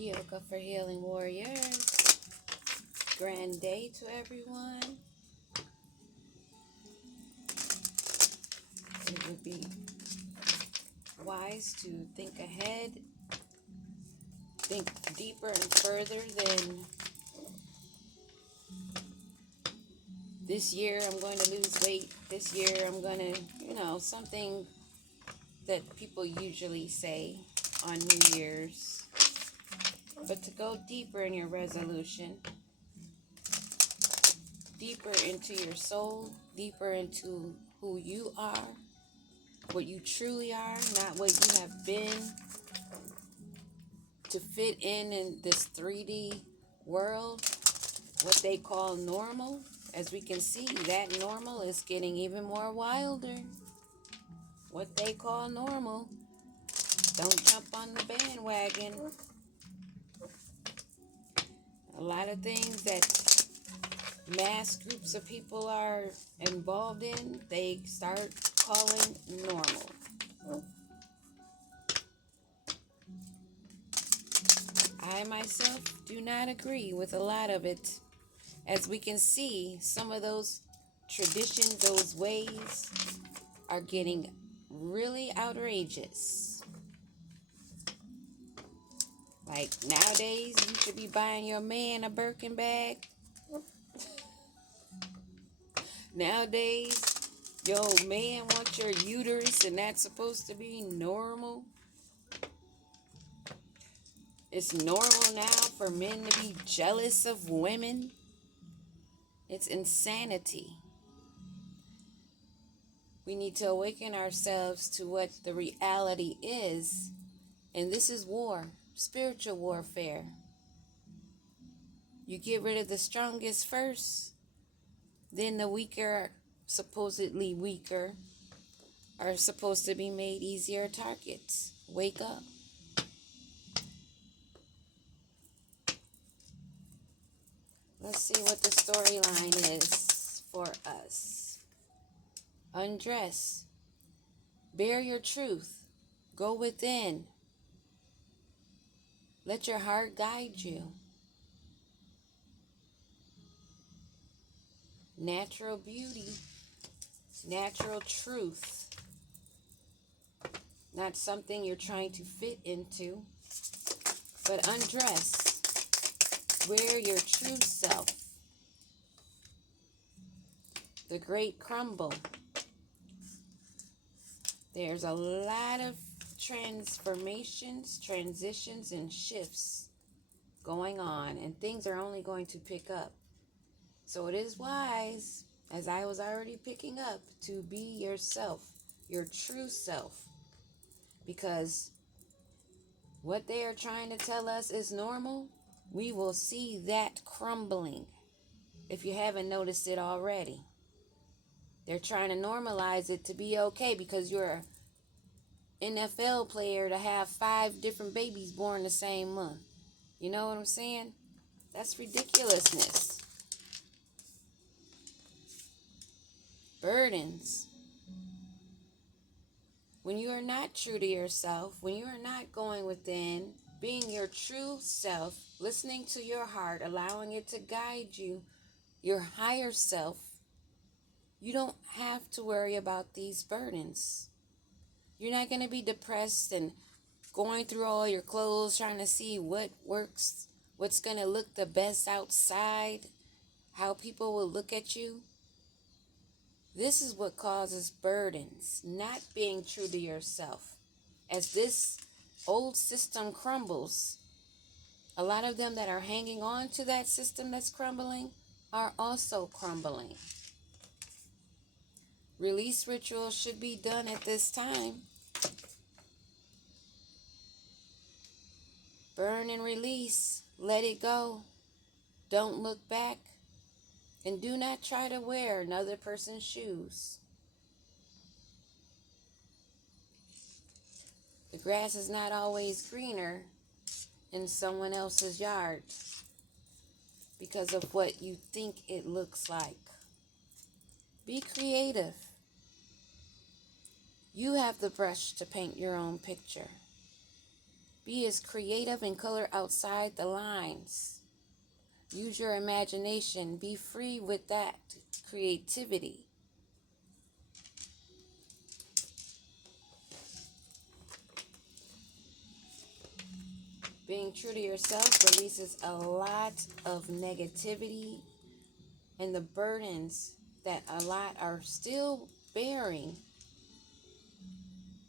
Yoga for Healing Warriors. Grand day to everyone. It would be wise to think ahead, think deeper and further than this year I'm going to lose weight, this year I'm going to, something that people usually say on New Year's. But to go deeper in your resolution, deeper into your soul, deeper into who you are, what you truly are, not what you have been, to fit in this 3D world, what they call normal. As we can see, that normal is getting even more wilder. What they call normal. Don't jump on the bandwagon. A lot of things that mass groups of people are involved in, they start calling normal. I myself do not agree with a lot of it. As we can see, some of those traditions, those ways are getting really outrageous. Like nowadays, you should be buying your man a Birkin bag. Nowadays, your man wants your uterus and that's supposed to be normal. It's normal now for men to be jealous of women. It's insanity. We need to awaken ourselves to what the reality is. And this is war, spiritual warfare. You get rid of the strongest first, then the weaker, supposedly weaker, are supposed to be made easier targets. Wake up. Let's see what the storyline is for us. Undress. Bear your truth. Go within. Let your heart guide you. Natural beauty. Natural truth. Not something you're trying to fit into. But undress. Wear your true self. The great crumble. There's a lot of transformations, transitions, and shifts going on, and things are only going to pick up. So it is wise, as I was already picking up, to be yourself, your true self, because what they are trying to tell us is normal, we will see that crumbling, if you haven't noticed it already. They're trying to normalize it to be okay because you're an NFL player to have 5 different babies born the same month. You know what I'm saying? That's ridiculousness. Burdens. When you are not true to yourself, when you are not going within, being your true self, listening to your heart, allowing it to guide you, your higher self, you don't have to worry about these burdens. You're not going to be depressed and going through all your clothes, trying to see what works, what's going to look the best outside, how people will look at you. This is what causes burdens, not being true to yourself. As this old system crumbles, a lot of them that are hanging on to that system that's crumbling are also crumbling. Release rituals should be done at this time. Burn and release. Let it go. Don't look back. And do not try to wear another person's shoes. The grass is not always greener in someone else's yard because of what you think it looks like. Be creative. You have the brush to paint your own picture. Be as creative and color outside the lines. Use your imagination. Be free with that creativity. Being true to yourself releases a lot of negativity and the burdens that a lot are still bearing,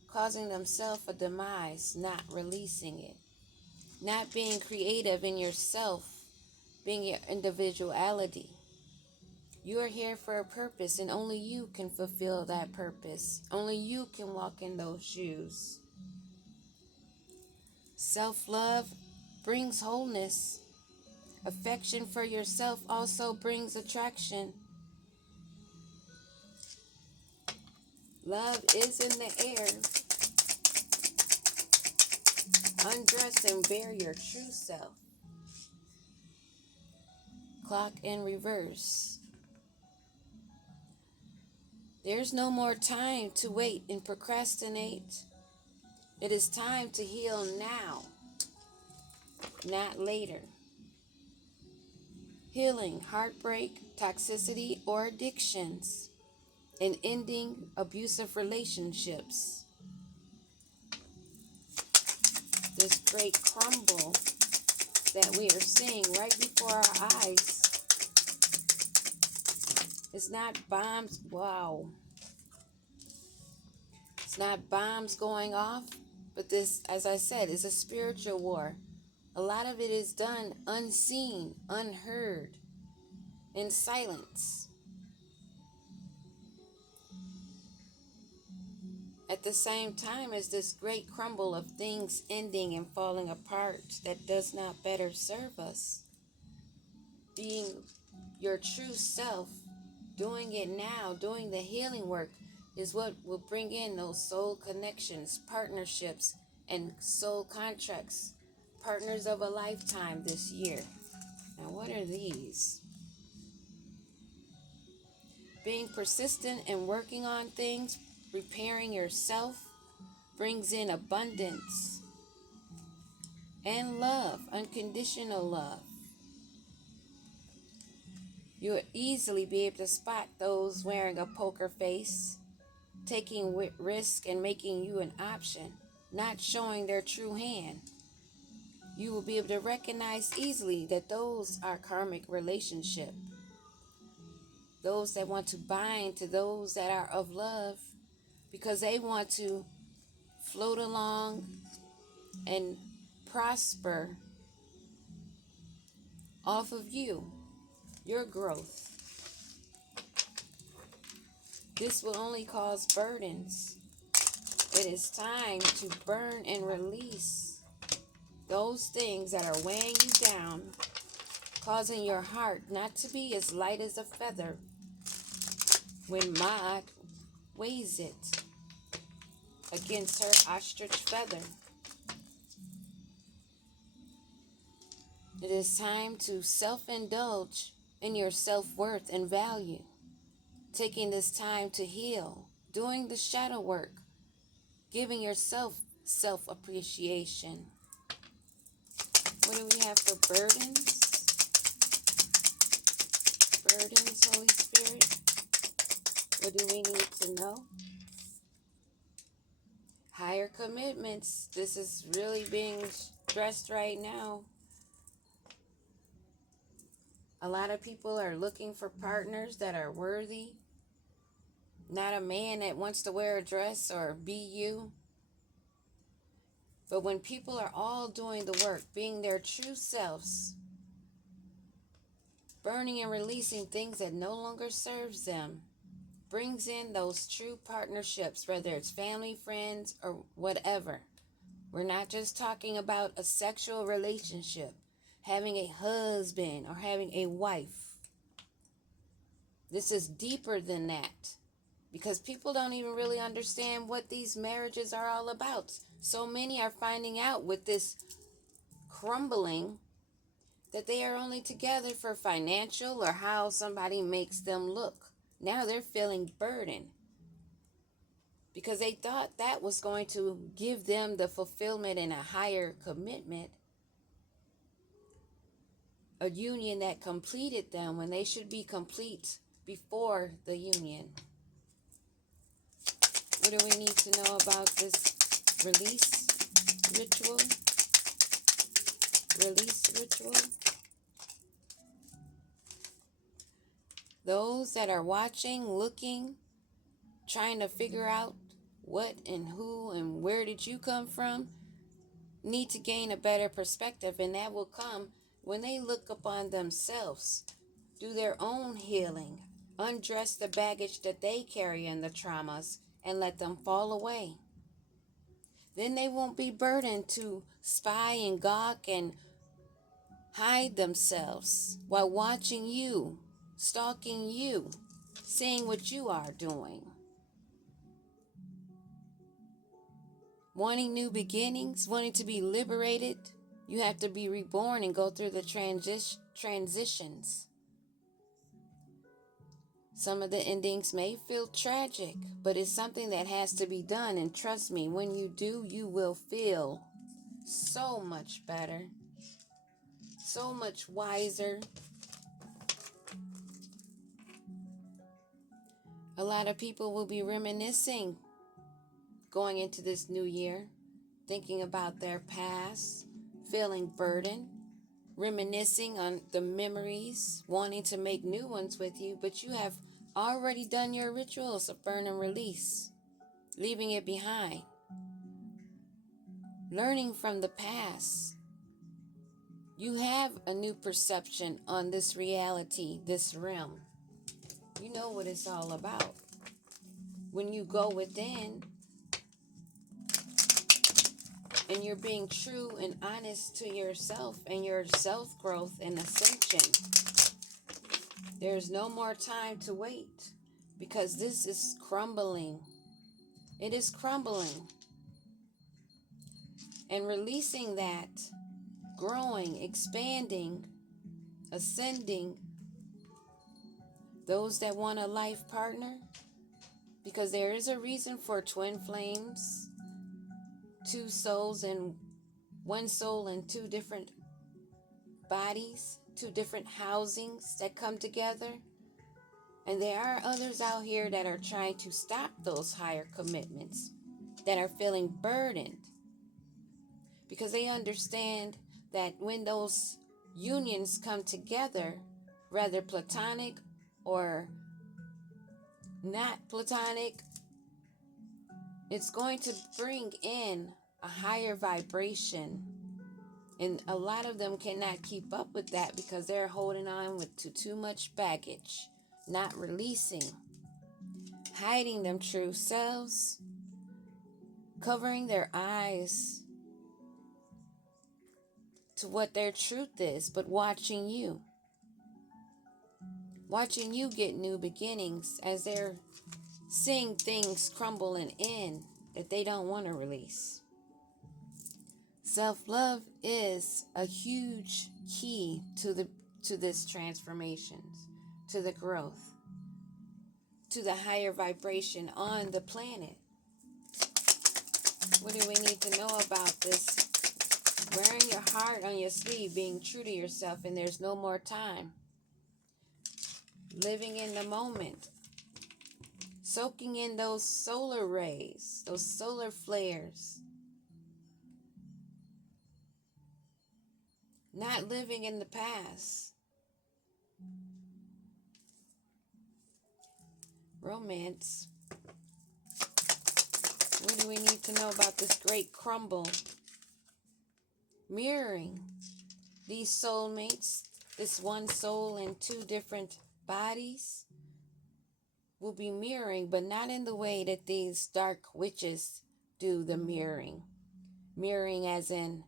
causing themselves a demise, not releasing it. Not being creative in yourself, being your individuality. You are here for a purpose, and only you can fulfill that purpose. Only you can walk in those shoes. Self-love brings wholeness. Affection for yourself also brings attraction. Love is in the air. Undress and bear your true self. Clock in reverse. There's no more time to wait and procrastinate. It is time to heal now, not later. Healing heartbreak, toxicity, or addictions, and ending abusive relationships. This great crumble that we are seeing right before our eyes is not bombs. Wow. It's not bombs going off, but this, as I said, is a spiritual war. A lot of it is done unseen, unheard, in silence. At the same time as this great crumble of things ending and falling apart that does not better serve us. Being your true self, doing it now, doing the healing work is what will bring in those soul connections, partnerships, and soul contracts, partners of a lifetime this year. Now, what are these? Being persistent and working on things, repairing yourself, brings in abundance and love, unconditional love. You'll easily be able to spot those wearing a poker face, taking risk and making you an option, not showing their true hand. You will be able to recognize easily that those are karmic relationships. Those that want to bind to those that are of love because they want to float along and prosper off of you, your growth. This will only cause burdens. It is time to burn and release those things that are weighing you down, causing your heart not to be as light as a feather when Maat weighs it against her ostrich feather. It is time to self-indulge in your self-worth and value. Taking this time to heal, doing the shadow work, giving yourself self-appreciation. What do we have for burdens? Burdens, Holy Spirit. What do we need to know? Higher commitments. This is really being stressed right now. A lot of people are looking for partners that are worthy. Not a man that wants to wear a dress or be you. But when people are all doing the work, being their true selves, burning and releasing things that no longer serves them, brings in those true partnerships, whether it's family, friends, or whatever. We're not just talking about a sexual relationship, having a husband or having a wife. This is deeper than that because people don't even really understand what these marriages are all about. So many are finding out with this crumbling that they are only together for financial or how somebody makes them look. Now they're feeling burdened. because they thought that was going to give them the fulfillment and a higher commitment, a union that completed them when they should be complete before the union. What do we need to know about this release ritual? Release ritual. Those that are watching, looking, trying to figure out what and who and where did you come from, need to gain a better perspective, and that will come when they look upon themselves, do their own healing, undress the baggage that they carry and the traumas, and let them fall away. Then they won't be burdened to spy and gawk and hide themselves while watching you, stalking you, seeing what you are doing. Wanting new beginnings, wanting to be liberated, you have to be reborn and go through the transitions. Some of the endings may feel tragic, but it's something that has to be done. And trust me, when you do, you will feel so much better, so much wiser. A lot of people will be reminiscing going into this new year, thinking about their past, feeling burdened, reminiscing on the memories, wanting to make new ones with you, but you have already done your rituals of burn and release, leaving it behind, learning from the past. You have a new perception on this reality, this realm. You know what it's all about. When you go within and you're being true and honest to yourself and your self-growth and ascension, there's no more time to wait, because this is crumbling. It is crumbling. And releasing that, growing, expanding, ascending, those that want a life partner, because there is a reason for twin flames, two souls and one soul in two different bodies, two different housings that come together. And there are others out here that are trying to stop those higher commitments, that are feeling burdened, because they understand that when those unions come together, whether platonic or not platonic, it's going to bring in a higher vibration. And a lot of them cannot keep up with that because they're holding on to too much baggage, not releasing, hiding them true selves, covering their eyes to what their truth is, but watching you get new beginnings as they're seeing things crumble and end that they don't want to release. Self-love is a huge key to this transformation, to the growth, to the higher vibration on the planet. What do we need to know about this? Wearing your heart on your sleeve, being true to yourself, and there's no more time. Living in the moment. Soaking in those solar rays, those solar flares. Not living in the past. Romance. What do we need to know about this great crumble? Mirroring. These soulmates, this one soul in two different bodies, will be mirroring, but not in the way that these dark witches do the mirroring. Mirroring as in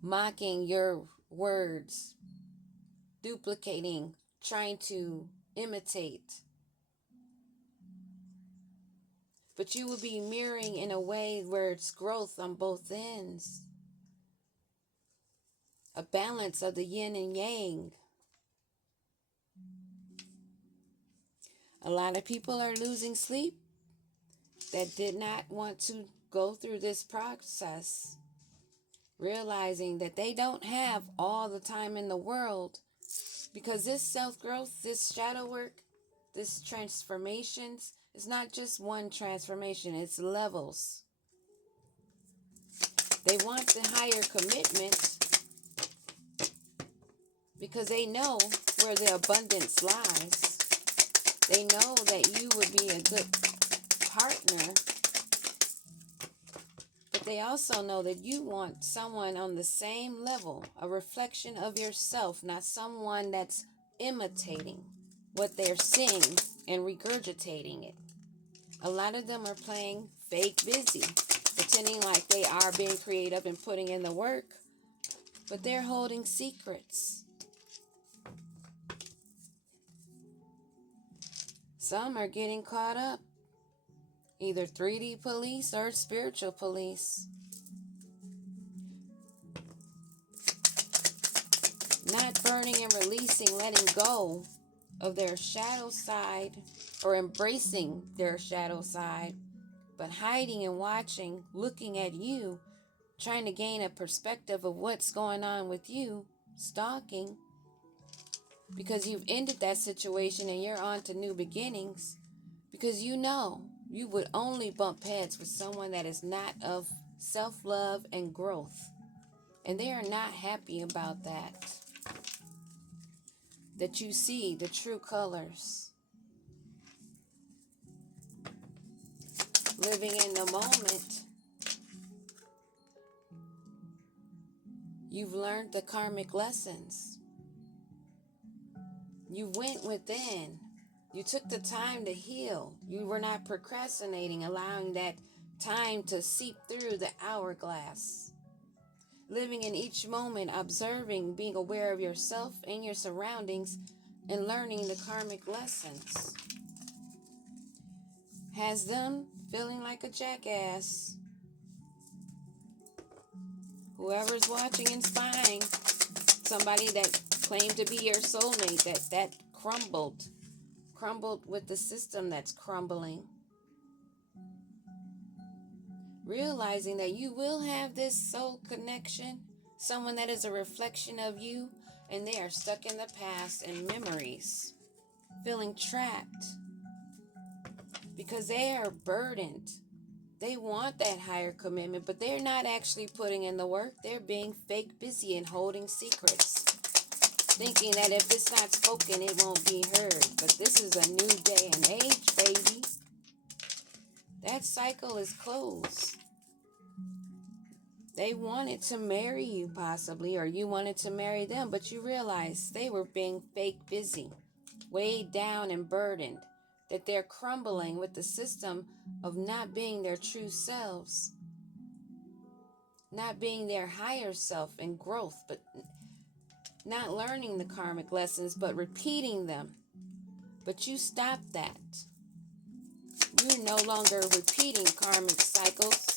mocking your words, duplicating, trying to imitate. But you will be mirroring in a way where it's growth on both ends. A balance of the yin and yang. A lot of people are losing sleep that did not want to go through this process, realizing that they don't have all the time in the world, because this self-growth, this shadow work, this transformations, it's not just one transformation, it's levels. They want the higher commitment because they know where the abundance lies. They know that you would be a good partner, but they also know that you want someone on the same level, a reflection of yourself, not someone that's imitating what they're seeing and regurgitating it. A lot of them are playing fake busy, pretending like they are being creative and putting in the work, but they're holding secrets. Some are getting caught up, either 3D police or spiritual police. Not burning and releasing, letting go of their shadow side or embracing their shadow side, but hiding and watching, looking at you, trying to gain a perspective of what's going on with you, stalking, because you've ended that situation and you're on to new beginnings, because you know you would only bump heads with someone that is not of self-love and growth. And they are not happy about that. That you see the true colors. Living in the moment. You've learned the karmic lessons. You went within. You took the time to heal. You were not procrastinating, allowing that time to seep through the hourglass. Living in each moment, observing, being aware of yourself and your surroundings, and learning the karmic lessons. Has them feeling like a jackass. Whoever's watching and spying, somebody that claimed to be your soulmate, that crumbled with the system that's crumbling. Realizing that you will have this soul connection, someone that is a reflection of you, and they are stuck in the past and memories, feeling trapped because they are burdened. They want that higher commitment, but they're not actually putting in the work. They're being fake busy and holding secrets, thinking that if it's not spoken, it won't be heard. But this is a new day and age, baby. That cycle is closed. They wanted to marry you possibly, or you wanted to marry them, but you realized they were being fake busy, weighed down and burdened, that they're crumbling with the system of not being their true selves, not being their higher self in growth, but not learning the karmic lessons, but repeating them. But you stop that. You're no longer repeating karmic cycles.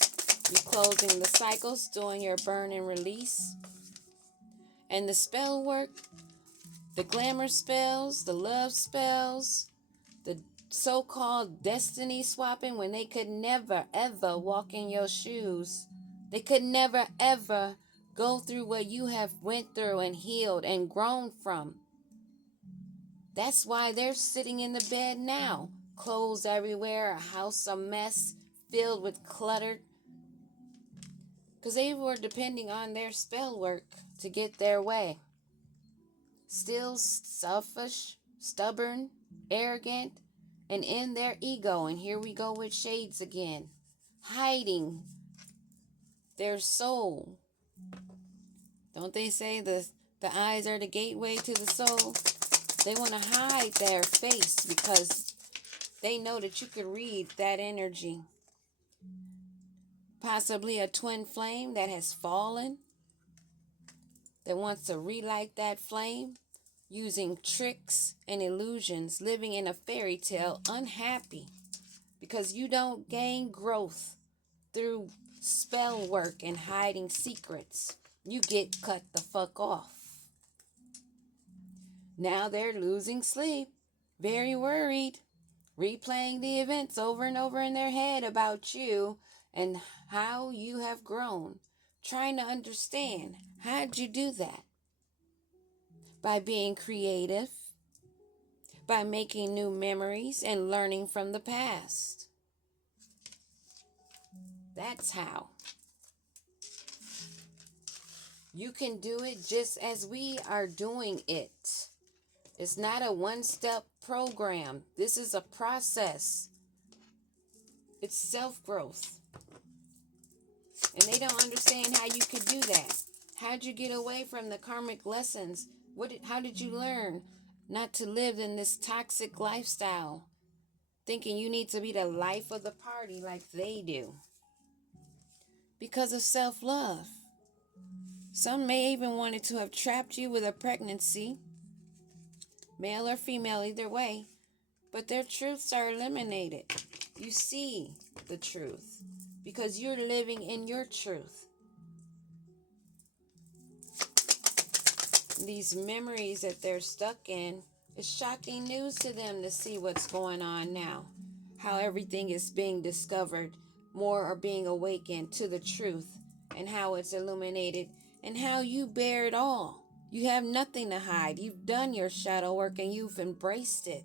You're closing the cycles, doing your burn and release. And the spell work, the glamour spells, the love spells, the so-called destiny swapping, when they could never, ever walk in your shoes. They could never, ever go through what you have went through and healed and grown from. That's why they're sitting in the bed now. Clothes everywhere, a house a mess, filled with cluttered. Because they were depending on their spell work to get their way. Still selfish, stubborn, arrogant, and in their ego. And here we go with shades again. Hiding their soul. Don't they say the eyes are the gateway to the soul? They want to hide their face because they know that you could read that energy. Possibly a twin flame that has fallen, that wants to relight that flame, using tricks and illusions, living in a fairy tale, unhappy because you don't gain growth through spell work and hiding secrets. You get cut the fuck off. Now they're losing sleep, very worried, replaying the events over and over in their head about you and how you have grown, trying to understand how'd you do that? By being creative, by making new memories and learning from the past. That's how. You can do it just as we are doing it. It's not a one-step program. This is a process. It's self-growth. And they don't understand how you could do that. How'd you get away from the karmic lessons? How did you learn not to live in this toxic lifestyle, thinking you need to be the life of the party like they do? Because of self-love. Some may even wanted to have trapped you with a pregnancy, male or female, either way, but their truths are eliminated. You see the truth because you're living in your truth. These memories that they're stuck in, it's shocking news to them to see what's going on now. How everything is being discovered, more are being awakened to the truth, and how it's illuminated, and how you bear it all. You have nothing to hide. You've done your shadow work and you've embraced it.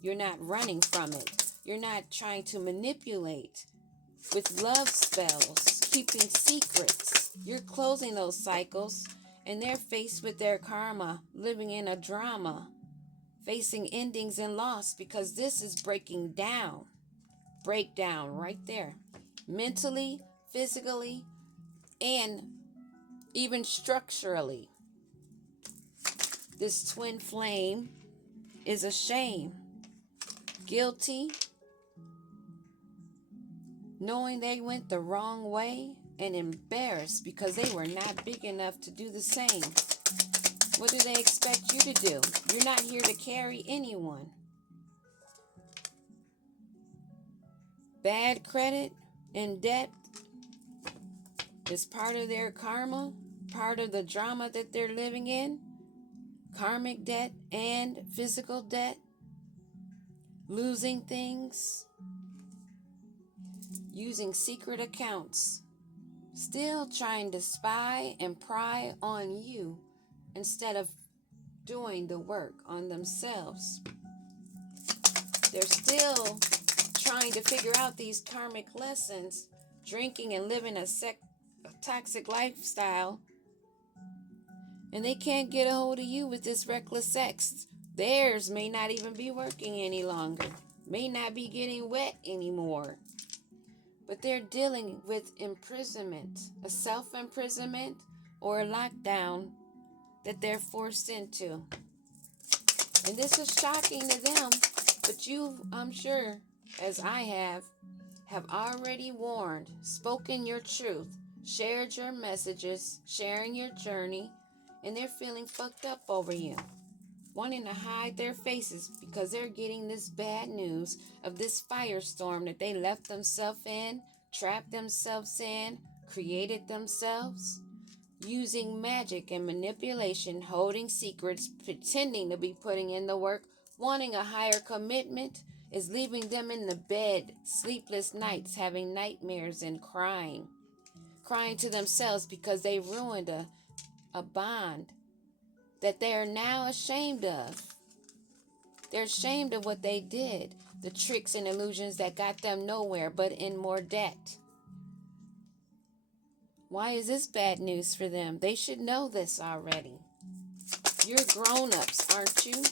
You're not running from it. You're not trying to manipulate with love spells, keeping secrets. You're closing those cycles, and they're faced with their karma, living in a drama, facing endings and loss, because this is breaking down. Breakdown right there. Mentally, physically, and even structurally. This twin flame is ashamed, guilty, knowing they went the wrong way, and embarrassed because they were not big enough to do the same. What do they expect you to do? You're not here to carry anyone. Bad credit and debt is part of their karma, part of the drama that they're living in. Karmic debt and physical debt. Losing things. Using secret accounts. Still trying to spy and pry on you instead of doing the work on themselves. They're still trying to figure out these karmic lessons, drinking and living a toxic lifestyle, and they can't get a hold of you with this reckless sex. Theirs may not even be working any longer, may not be getting wet anymore, but they're dealing with imprisonment, a self-imprisonment or a lockdown that they're forced into. And this is shocking to them, but you, I'm sure, as I have already warned, spoken your truth, shared your messages, sharing your journey, and they're feeling fucked up over you, wanting to hide their faces because they're getting this bad news of this firestorm that they left themselves in, trapped themselves in, created themselves, using magic and manipulation, holding secrets, pretending to be putting in the work, wanting a higher commitment, is leaving them in the bed, sleepless nights, having nightmares and crying to themselves because they ruined a bond that they are now ashamed of. They're ashamed of what they did, the tricks and illusions that got them nowhere but in more debt. Why is this bad news for them? They should know this already. You're grown-ups, aren't you?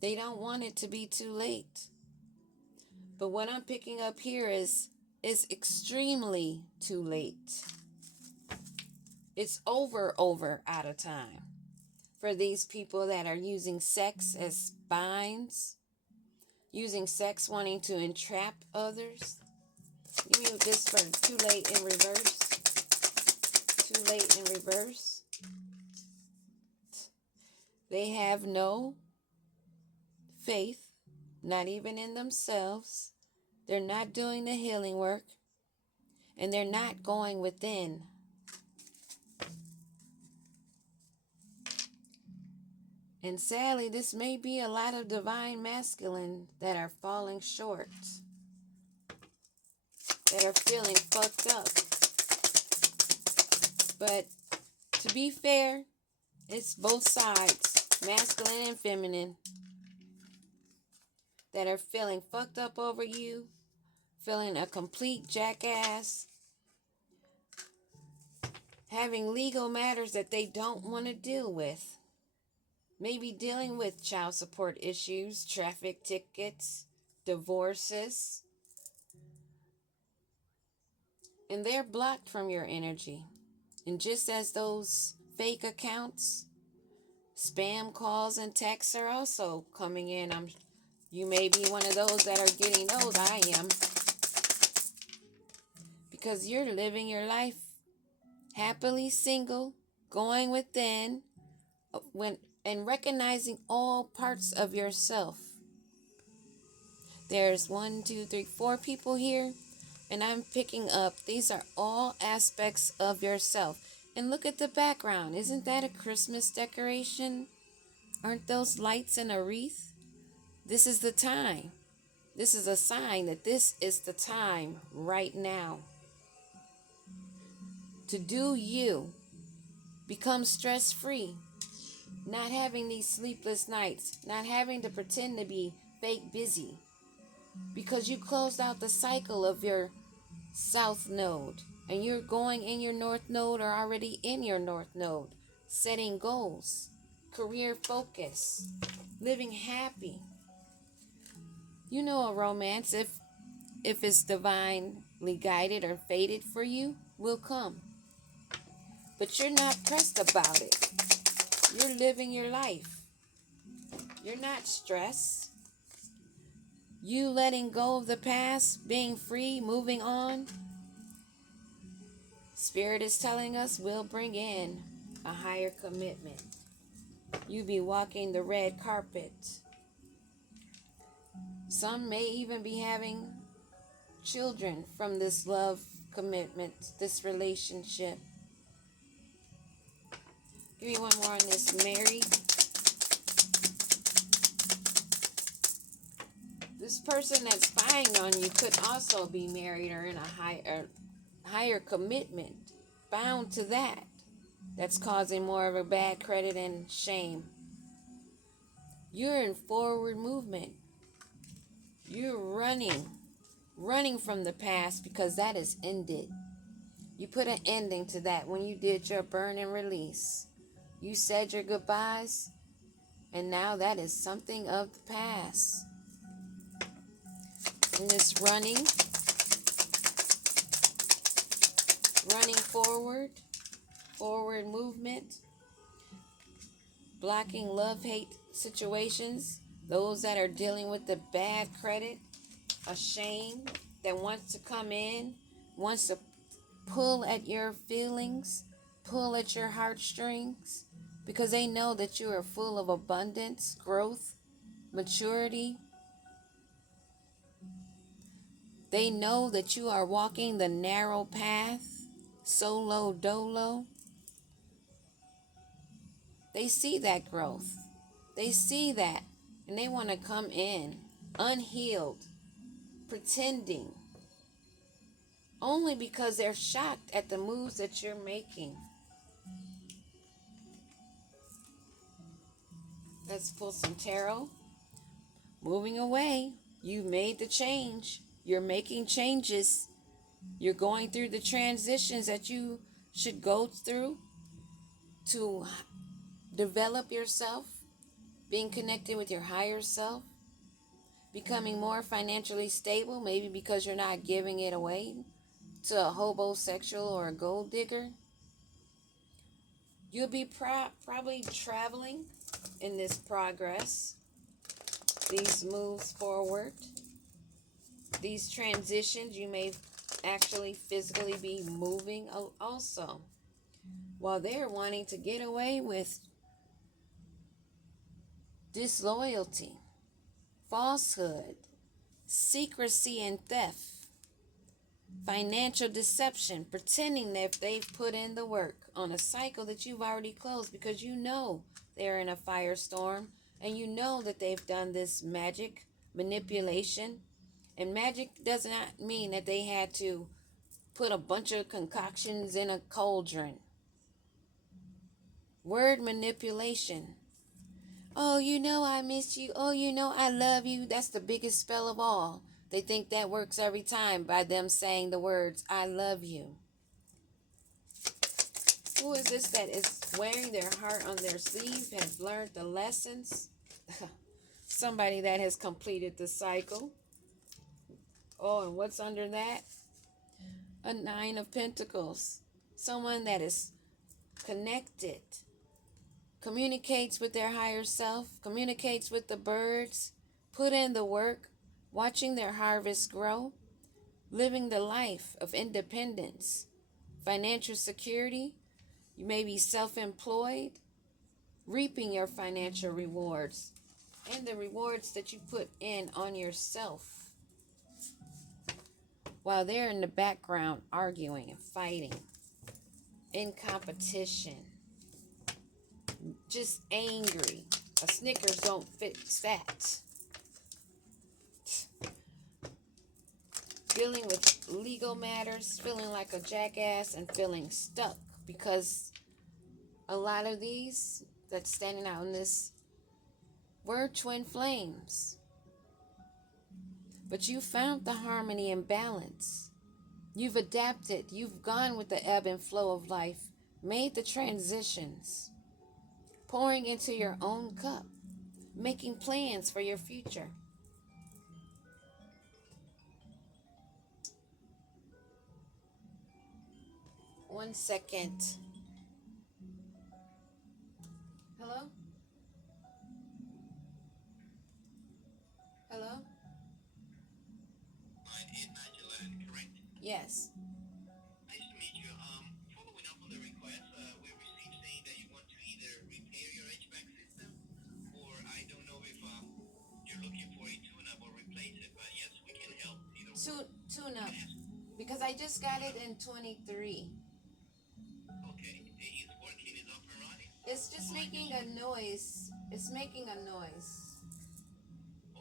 They don't want it to be too late. But what I'm picking up here is it's extremely too late. It's over out of time for these people that are using sex as binds, using sex wanting to entrap others. You mute this for too late in reverse. Too late in reverse. They have no faith, not even in themselves. They're not doing the healing work, and they're not going within. And sadly, this may be a lot of divine masculine that are falling short, that are feeling fucked up. But to be fair, it's both sides, masculine and feminine, that are feeling fucked up over you, feeling a complete jackass, having legal matters that they don't want to deal with. Maybe dealing with child support issues, traffic tickets, divorces. And they're blocked from your energy. And just as those fake accounts, spam calls and texts are also coming in. You may be one of those that are getting those. I am. Because you're living your life happily single, going within, and recognizing all parts of yourself. There's 1, 2, 3, 4 people here, and I'm picking up. These are all aspects of yourself. And look at the background. Isn't that a Christmas decoration? Aren't those lights in a wreath? This is the time. This is a sign that this is the time right now to do you. Become stress-free. Not having these sleepless nights. Not having to pretend to be fake busy. Because you closed out the cycle of your south node. And you're going in your north node or already in your north node. Setting goals. Career focus. Living happy. You know a romance, if it's divinely guided or fated for you, will come. But you're not pressed about it. You're living your life. You're not stressed. You letting go of the past, being free, moving on. Spirit is telling us we'll bring in a higher commitment. You be walking the red carpet. Some may even be having children from this love commitment, this relationship. Give me one more on this, Mary. This person that's spying on you could also be married or in a higher commitment, bound to that. That's causing more of a bad credit and shame. You're in forward movement. You're running from the past because that is ended. You put an ending to that when you did your burn and release. You said your goodbyes, and now that is something of the past. And this running forward movement, blocking love-hate situations, those that are dealing with the bad credit, a shame that wants to come in, wants to pull at your feelings, pull at your heartstrings, because they know that you are full of abundance, growth, maturity. They know that you are walking the narrow path, solo dolo. They see that growth. They see that, and they want to come in unhealed, pretending, only because they're shocked at the moves that you're making. Let's pull some tarot. Moving away. You've made the change. You're making changes. You're going through the transitions that you should go through to develop yourself, being connected with your higher self, becoming more financially stable, maybe because you're not giving it away to a homosexual or a gold digger. You'll be probably traveling in this progress, these moves forward, these transitions. You may actually physically be moving also, while they're wanting to get away with disloyalty, falsehood, secrecy, and theft. Financial deception, pretending that they've put in the work on a cycle that you've already closed because you know they're in a firestorm and you know that they've done this magic manipulation. And magic does not mean that they had to put a bunch of concoctions in a cauldron. Word manipulation. Oh, you know I miss you. Oh, you know I love you. That's the biggest spell of all. They think that works every time by them saying the words, I love you. Who is this that is wearing their heart on their sleeve, has learned the lessons? Somebody that has completed the cycle. Oh, and what's under that? A Nine of Pentacles. Someone that is connected, communicates with their higher self, communicates with the birds, put in the work, watching their harvest grow, living the life of independence, financial security. You may be self-employed, reaping your financial rewards and the rewards that you put in on yourself while they're in the background arguing and fighting, in competition, just angry. A Snickers don't fix that. Dealing with legal matters, feeling like a jackass and feeling stuck because a lot of these that's standing out in this were twin flames. But you found the harmony and balance. You've adapted. You've gone with the ebb and flow of life, made the transitions, pouring into your own cup, making plans for your future. One second. Hello? Hello? Correct? Yes. Nice to meet you. Following up on the request we received saying that you want to either repair your HVAC system, or I don't know if you're looking for a tune-up or replace it, but yes, we can help either one. Tune up. Can I ask? Because I just got it Tune-up. in 23. Okay. It's working. It's up and running. It's just Or just making a working. noise. It's making a noise.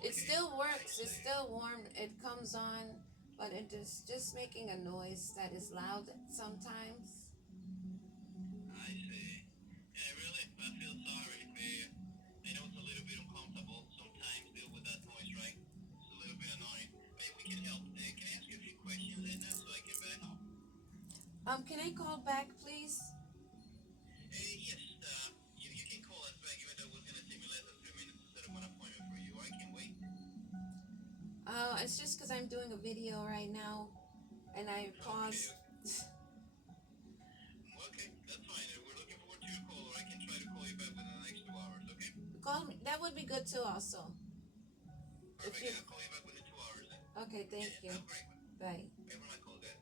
It Okay. still I works. It's see. still warm. It comes on, but it is just making a noise that is loud sometimes. I see. Yeah, really. I feel sorry for you. I know it's a little bit uncomfortable sometimes deal with that noise, right? It's a little bit annoying. But if we can help, can I ask you a few questions in that so I can better help? Can I call back, please? Yes, you can call us back even though it was going to take me less than 2 minutes to set up an appointment for you. I can wait. It's just because I'm doing a video right now, and I Okay, paused. okay, that's fine. We're looking forward to your call, or I can try to call you back within the next 2 hours, okay? Call me. That would be good too, also. If Perfect. you. Yeah, I'll call you back within 2 hours then. Okay, thank Yeah, you. have a great one. Bye. Everyone I call that.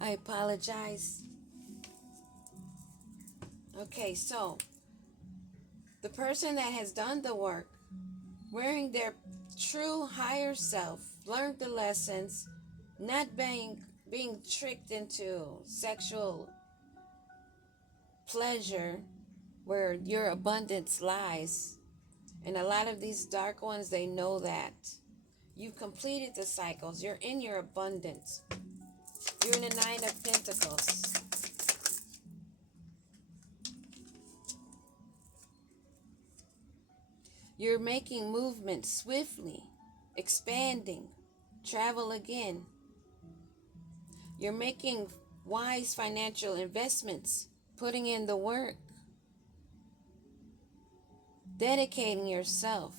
I apologize. Okay, so the person that has done the work, wearing their true higher self, learned the lessons, not being tricked into sexual pleasure where your abundance lies. And a lot of these dark ones, they know that. You've completed the cycles. You're in your abundance. You're in the Nine of Pentacles. You're making movement swiftly, expanding, travel again. You're making wise financial investments, putting in the work, dedicating yourself,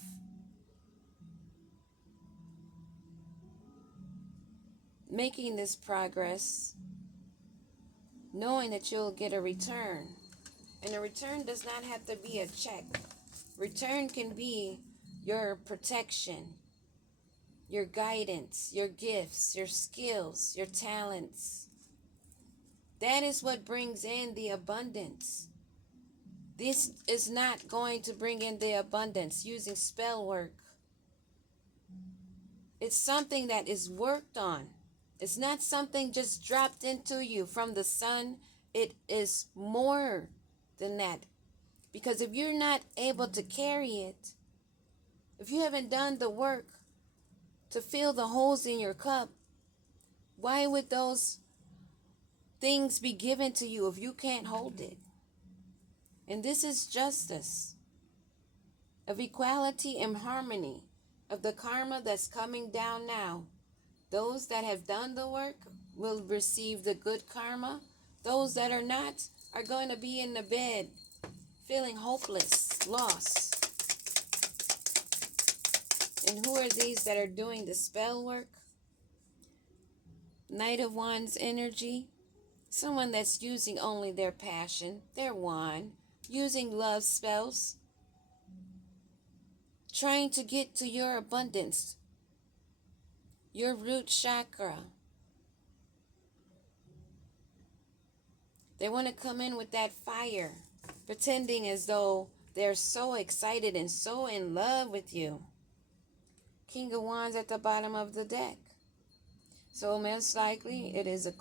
making this progress, knowing that you'll get a return. And a return does not have to be a check. Return can be your protection, your guidance, your gifts, your skills, your talents. That is what brings in the abundance. This is not going to bring in the abundance using spell work. It's something that is worked on. It's not something just dropped into you from the sun. It is more than that. Because if you're not able to carry it, if you haven't done the work to fill the holes in your cup, why would those things be given to you if you can't hold it? And this is justice, of equality and harmony, of the karma that's coming down now. Those that have done the work will receive the good karma. Those that are not are going to be in the bed feeling hopeless, lost. And who are these that are doing the spell work? Knight of Wands energy. Someone that's using only their passion, their wand, using love spells, trying to get to your abundance, your root chakra. They want to come in with that fire, pretending as though they're so excited and so in love with you. King of Wands at the bottom of the deck. So most likely it is a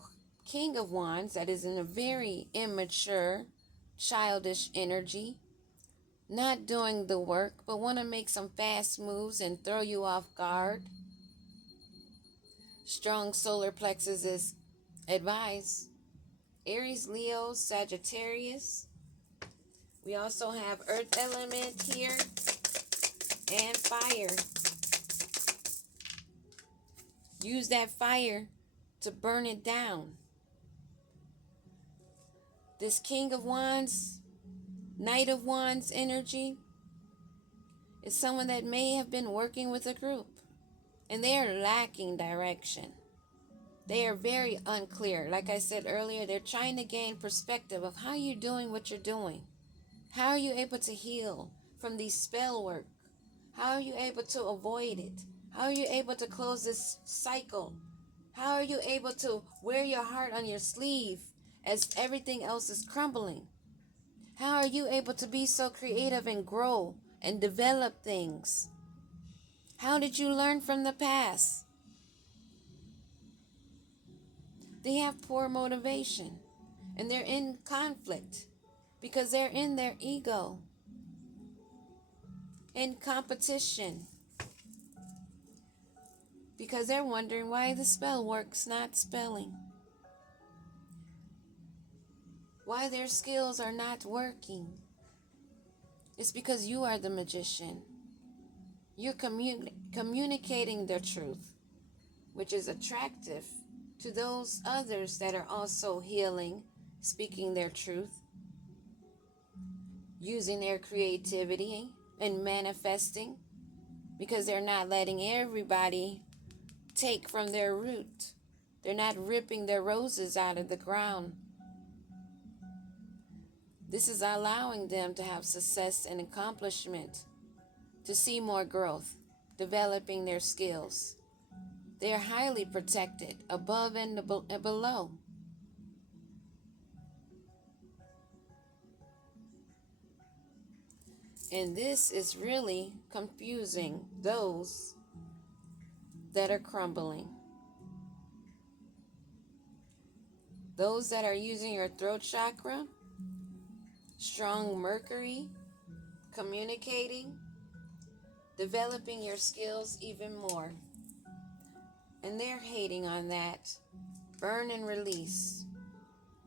King of Wands that is in a very immature, childish energy, not doing the work, but want to make some fast moves and throw you off guard. Strong solar plexus is advised. Aries, Leo, Sagittarius. We also have earth element here and fire. Use that fire to burn it down. This King of Wands, Knight of Wands energy is someone that may have been working with a group and they are lacking direction. They are very unclear. Like I said earlier, they're trying to gain perspective of how you're doing what you're doing. How are you able to heal from these spell work? How are you able to avoid it? How are you able to close this cycle? How are you able to wear your heart on your sleeve as everything else is crumbling? How are you able to be so creative and grow and develop things? How did you learn from the past? They have poor motivation and they're in conflict because they're in their ego, in competition, because they're wondering why the spell work's not spelling, why their skills are not working. It's because you are the magician. You're communicating the truth, which is attractive to those others that are also healing, speaking their truth, using their creativity and manifesting, because they're not letting everybody take from their root. They're not ripping their roses out of the ground. This is allowing them to have success and accomplishment, to see more growth, developing their skills. They are highly protected above and below. And this is really confusing those that are crumbling. Those that are using your throat chakra, strong Mercury, communicating, developing your skills even more. And they're hating on that. Burn and release.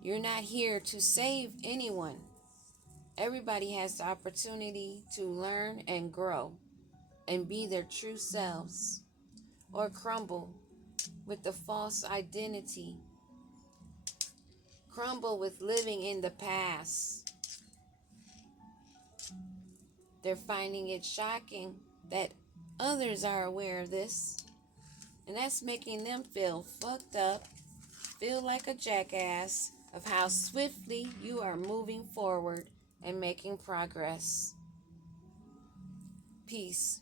You're not here to save anyone. Everybody has the opportunity to learn and grow and be their true selves, or crumble with the false identity. Crumble with living in the past. They're finding it shocking that others are aware of this. And that's making them feel fucked up, feel like a jackass of how swiftly you are moving forward and making progress. Peace.